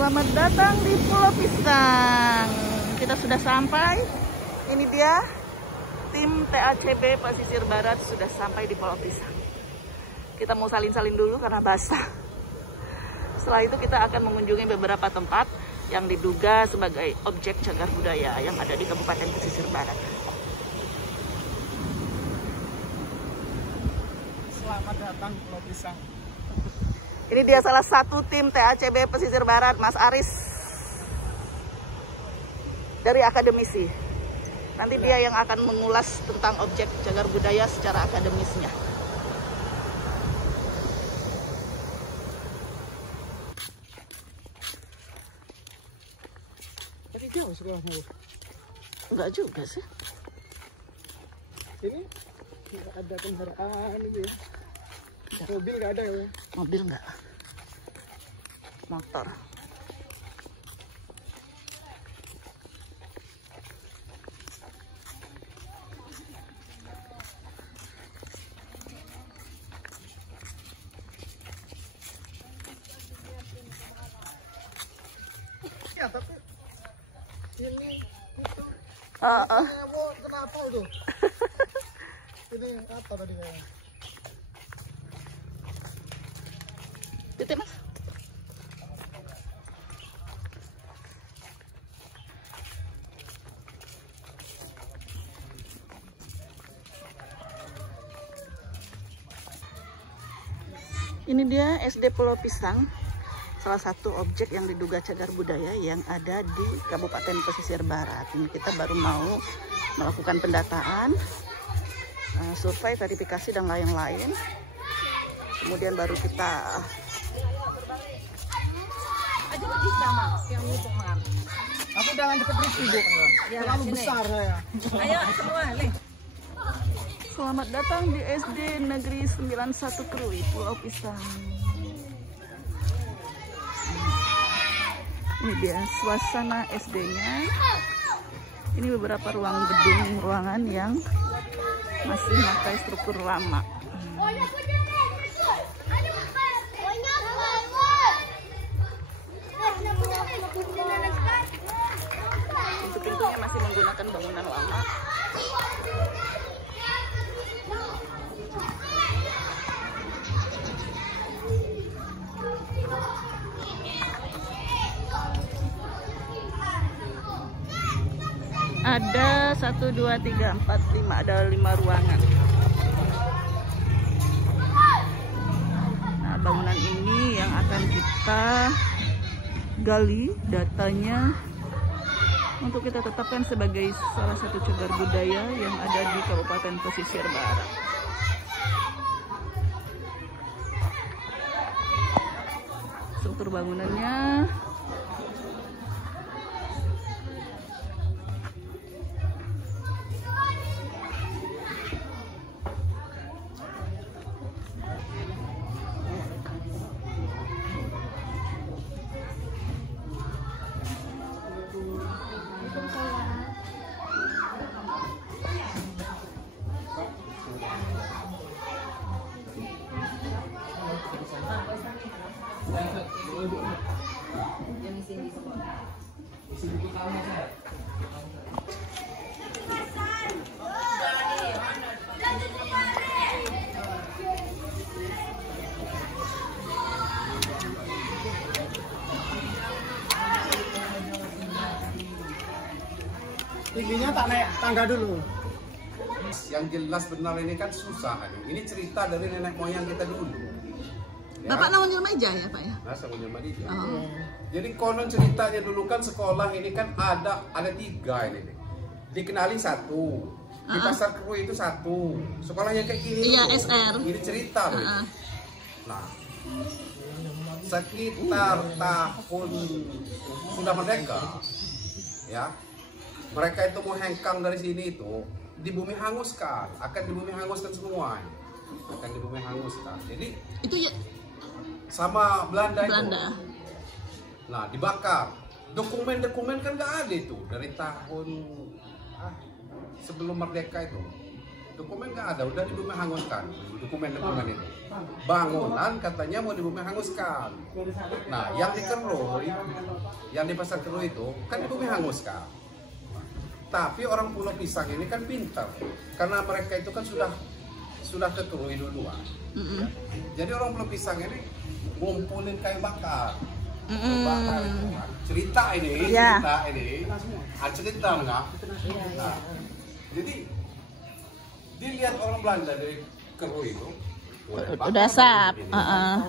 Selamat datang di Pulau Pisang. Kita sudah sampai. Ini dia tim TACB Pesisir Barat sudah sampai di Pulau Pisang. Kita mau salin-salin dulu karena basah. Setelah itu kita akan mengunjungi beberapa tempat yang diduga sebagai objek cagar budaya yang ada di Kabupaten Pesisir Barat. Selamat datang di Pulau Pisang. Ini dia salah satu tim TACB Pesisir Barat, Mas Aris dari akademisi. Nanti dia yang akan mengulas tentang objek cagar budaya secara akademisnya. Tapi jauh sekolahnya. Enggak juga sih. Ini nggak ada kendaraan ini ya. Mobil nggak ada ya? Mobil enggak. Motor. Ya tapi ini kenapa itu? Ini apa tadi kayaknya? Titik Mas. Ini dia SD Pulau Pisang, salah satu objek yang diduga cagar budaya yang ada di Kabupaten Pesisir Barat. Ini kita baru mau melakukan pendataan, survei, verifikasi, dan lain-lain. Kemudian baru kita Aku jangan deket ibu. Terlalu besar saya. Ayo semua nih. Selamat datang di SD Negeri 91 Krui, Pulau Pisang. Ini dia suasana SD-nya. Ini beberapa ruangan yang masih memakai struktur lama. Pintu-pintunya masih menggunakan bangunan lama. Ada 1, 2, 3, 4, 5, ada 5 ruangan. Nah, bangunan ini yang akan kita gali datanya untuk kita tetapkan sebagai salah satu cagar budaya yang ada di Kabupaten Pesisir Barat. Struktur bangunannya tingginya tak naik tangga dulu. Yang jelas benar ini kan susah. Ini cerita dari nenek moyang kita dulu. Ya? Bapak namanya Meja ya Pak ya? Nah, saya punya Madija. Oh. Jadi konon ceritanya dulu kan sekolah ini kan ada 3 ini. Dikenali 1. Di Pasar Krui itu 1. Sekolahnya kayak gini. Iya, loh. SR. Ini cerita loh. Nah, sekitar tahun sudah merdeka, ya. Mereka itu mau hengkang dari sini itu di bumi hanguskan, akan di bumi hanguskan semua, akan di bumi hanguskan. Jadi Itu ya sama Belanda itu. Nah, dibakar. Dokumen-dokumen kan nggak ada itu dari tahun sebelum merdeka itu. Dokumen nggak ada, udah dibumi hanguskan. Dokumen itu. Bangunan katanya mau dibumi hanguskan. Nah, yang di Kerui, yang di Pasar Kerui itu kan dibumi hanguskan. Tapi orang Pulau Pisang ini kan pintar, karena mereka itu kan sudah ke Kerui duluan. Ya. Jadi orang Pulau Pisang ini ngumpulin kayu bakar. Bakar itu kan. Cerita ini, cerita enggak? Nah, jadi dilihat orang Belanda dari Kerui itu udah sap. Nah,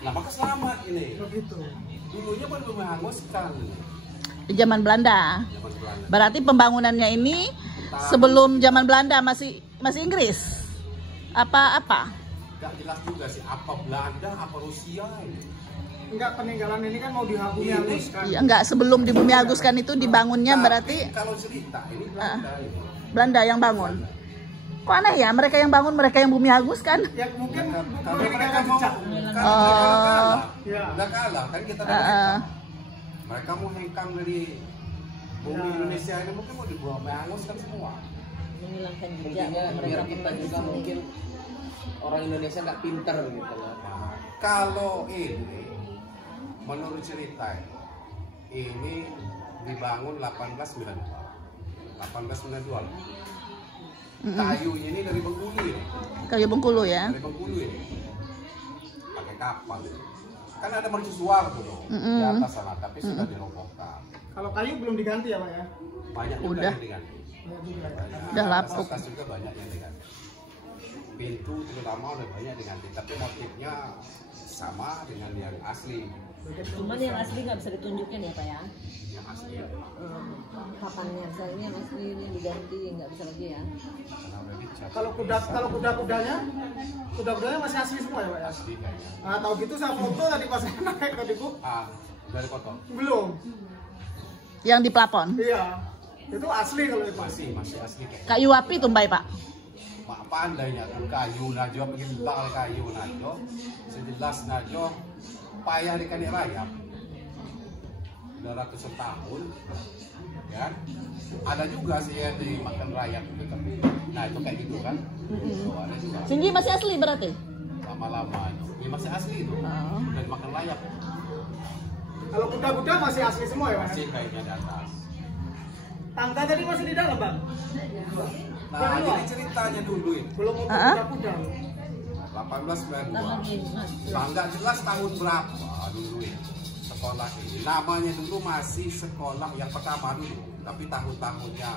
maka selamat ini. Dulunya baru menghanguskan. Di zaman Belanda. Berarti pembangunannya ini sebelum zaman Belanda masih Inggris. Apa? Enggak jelas juga sih apa Belanda apa Rusia ini. Enggak, peninggalan ini kan mau dibumi hanguskan. Iya, enggak, sebelum dibumi hanguskan itu dibangunnya. Tapi berarti kalau cerita ini Belanda ini. Belanda yang bangun. Kok aneh ya, mereka yang bangun, mereka yang bumi hanguskan. Ya mungkin kalau mereka mau udah kalah kan kita mereka mau hengkang dari bumi Indonesia ini, mungkin mau dibuang hanguskan semua. Menghilangkan jejak biar kita juga mungkin orang Indonesia nggak pinter gitu loh. Kalau ini menurut cerita ini dibangun 1892. Kayunya ini dari Bengkulu ini. Kayu Bengkulu ya. Dari Bengkulu ini. Pakai kapal. Kan ada mercusuar tuh di atas sana, tapi sudah dirobohkan. Kalau kayu belum diganti ya Pak ya? Banyak juga yang diganti. Udah lapuk. Kas juga banyak yang diganti. Pintu terutama udah banyak diganti, tapi motifnya sama dengan yang asli. Cuman yang asli nggak bisa ditunjukin ya Pak ya? Yang asli. Kapannya misalnya yang asli ini diganti nggak bisa lagi ya? Kalau kuda-kudanya masih asli semua ya Pak ya? Asli kayaknya. Nah, tahu gitu saya foto tadi pas naik tadi Bu. Dari foto? Belum. Yang di plafon. Iya. Itu asli kalau itu. Masih asli kayaknya. Kayu api tumbai Pak. Mak pandainya tuh kayu najo bikin bal kayu najo. Sejelas najo payah di kali rayap. Udah ratusan tahun. Ya. Ada juga sih yang dimakan rayap gitu tapi. Nah, itu kayak gitu kan. Ada juga. Singgi masih asli berarti? Lama-lama itu. Ya, masih asli itu. Udah dimakan rayap. Kalau kuda-kuda masih asli semua ya Pak? Masih kayaknya di atas. Tangga tadi masih di dalam Bang? Nah, jadi ceritanya dulu itu. Belum untuk kuda-kuda. 1892. Nggak jelas tahun berapa dulu itu sekolah ini. Namanya dulu masih sekolah yang pertama dulu, tapi tahun-tahunnya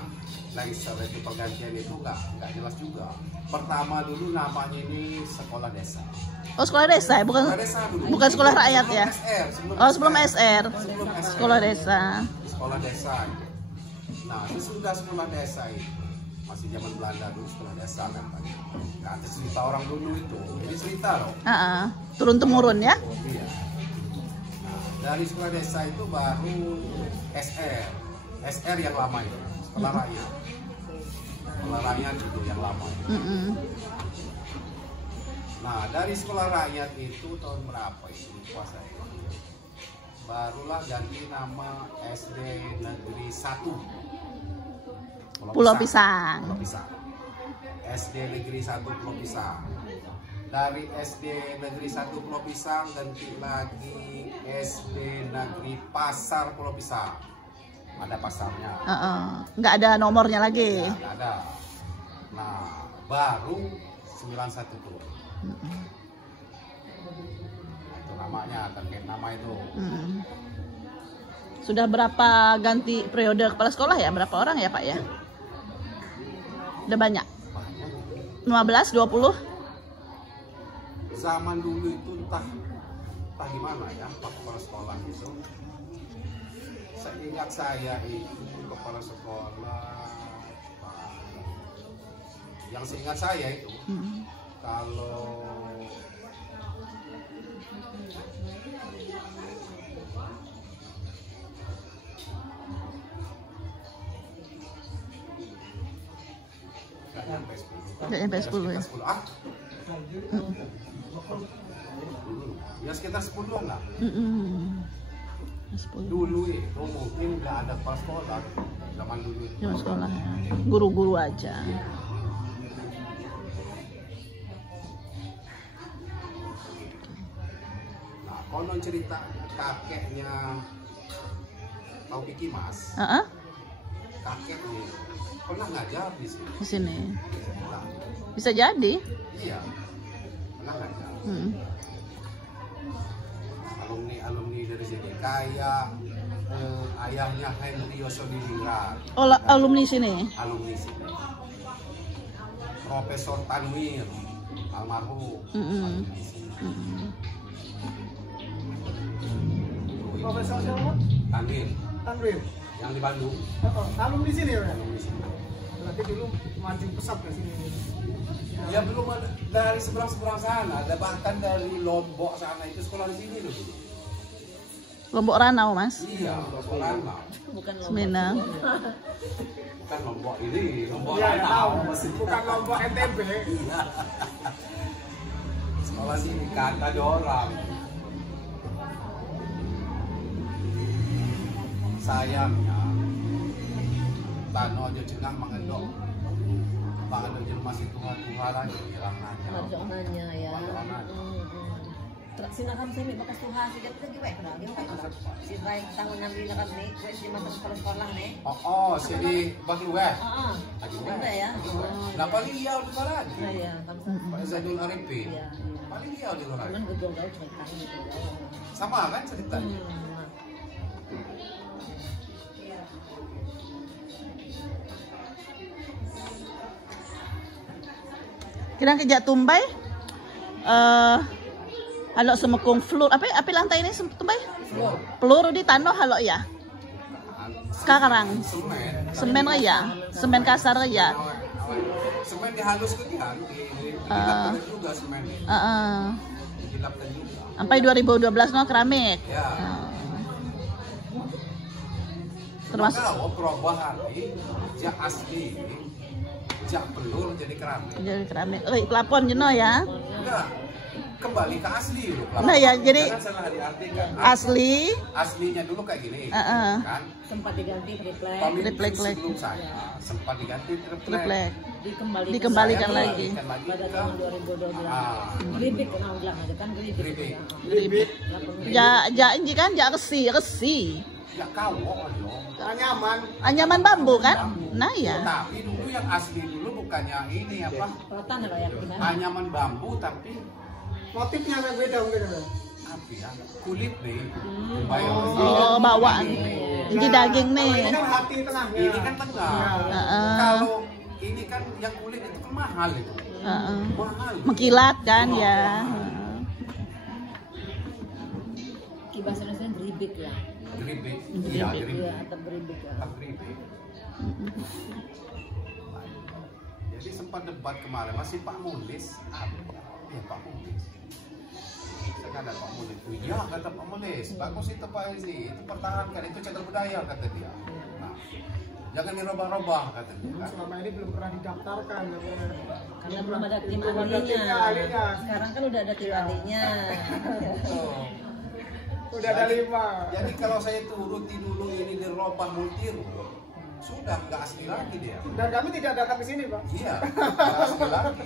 lengser itu pergantian itu nggak jelas juga. Pertama dulu namanya ini sekolah desa. Oh, sekolah desa ya, bukan sekolah rakyat ya? Sebelum SR. Sekolah desa. Sekolah desa. Nah, sesudah sekolah desa itu masih zaman Belanda dulu sekolah desa kan. Nah, cerita orang dulu itu, ini cerita loh. Turun temurun ya? Iya. Nah, dari sekolah desa itu baru SR yang lama itu, sekolah rakyat. Sekolah rakyat itu yang lama. Nah, dari sekolah rakyat itu tahun berapa itu puasa itu? Barulah ganti nama SD Negeri 1 Pulau Pisang. SD Negeri 1 Pulau Pisang. Dari SD Negeri 1 Pulau Pisang ganti lagi SD Negeri Pasar Pulau Pisang. Ada pasarnya. Nggak ada nomornya lagi. Nggak ada. Nah, baru 91 tuh. Itu namanya, terkait nama itu. Sudah berapa ganti periode kepala sekolah ya? Berapa orang ya Pak ya? Udah banyak? 15, 20? Zaman dulu itu entah gimana ya Pak kepala sekolah itu. Seingat saya itu kepala sekolah yang seingat saya itu kalau Nggak nyampe 10 ya? Ya sekitar 10-an lah. 10. Dulu itu mungkin nggak ada kepala sekolah zaman dulu. Zaman sekolah, guru-guru aja. konon cerita kakeknya Taufik Kimas, kakeknya pernah ngajar di sini. Di sini. Nah, Bisa jadi. iya, pernah ngajar. Alumni dari sini kayak ayahnya Henry Yosodiningrat. Oh, alumni sini. Alumni sini. Profesor Tanwir almarhum. Alumni sini. Profesor siapa? Tanwir Tanwir. yang di Bandung. Alumni sini ya? Alumni sini. Berarti dulu mancing pesat ke sini. Ya belum ada dari seberang sana, ada bahkan dari Lombok sana itu sekolah di sini loh. Lombok Ranau, Mas. Iya, Lombok Ranau. Bukan Seminang. Bukan Lombok ini, Lombok Iya, Ranau. bukan Lombok NTB. Iya. Sekolah sini kata ada orang. Sayangnya Tano aja cengang mengendok. Banget aja masih Tuhan lagi bilang nanya. Marjoananya ya. Marjoananya. Sinakam sini bakas tuha sigat lagi baik na. Di ba? Si Ray tahun 6 na kami, wes di matang sekolah nih. Oh, sini bagi weh. Heeh. Bagi Ada weh. ya. Nah, paling iya di luar lagi. Iya, kamsa. Pak Zainul Arifin. Iya. Paling iya di luar lagi. Cuman gejol gau cerita gitu. Sama kan ceritanya. Kira kerja tumbai. Halo semekung flur. Apa lantai ini tumbai? Peluru di tanah halo ya. Sekarang semen ya. Semen kasar ya. Semen dihalus ke dia. Dilapkan juga semen. Dilapkan juga. Sampai 2012 no keramik. Ya. Termasuk perubahan ini jak asli, jak pelur jadi keramik. jadi keramik. Pelapon jeno ya. Enggak. Kembali ke asli loh. Nah ya, jadi jangan salah diartikan. asli. Aslinya dulu kayak gini, kan? Sempat diganti triplek. Pemimpin Triplek. sebelum saya sempat diganti Triplek. Saya Dikembalikan lagi. pada tahun 2012. Gribik orang bilang aja kan gribik. Ribit. Ja inji kan ja resi. Ya kawo aja. Nyaman. Anyaman bambu kan? Nah ya. Tapi dulu yang asli dulu bukannya ini apa? Rotan ya gimana? Anyaman bambu tapi Motifnya yang beda mungkin. apa ya? Kulit nih. Oh, bawaan. Inji daging nih. Ini kan hati tengahnya. Ini kan tengah. Kalau ini kan yang kulit itu kan mahal itu. Mahal. Mengkilat kan ya. Bahasa Indonesia gribik ya. Geribik. Iya, geribik. Iya, atau gribik ya. Geribik. Jadi sempat debat kemarin masih Pak Mulis. Ya Pak Mulis. Saya ada Pak Mulis. Iya kata Pak Mulis. Bagus itu Pak Ezi. Itu pertahankan. Itu cagar budaya kata dia. Nah, jangan dirubah-rubah kata dia. Kan? Selama ini belum pernah didaftarkan. Karena belum ada tim Belum ada tim ahlinya. ahlinya. Sekarang kan udah ada tim ahlinya. Udah ada 5. Jadi kalau saya turuti dulu ini dirubah multiru, sudah nggak asli lagi dia. Dan kami tidak datang ke sini, Pak. Iya, nggak asli lagi.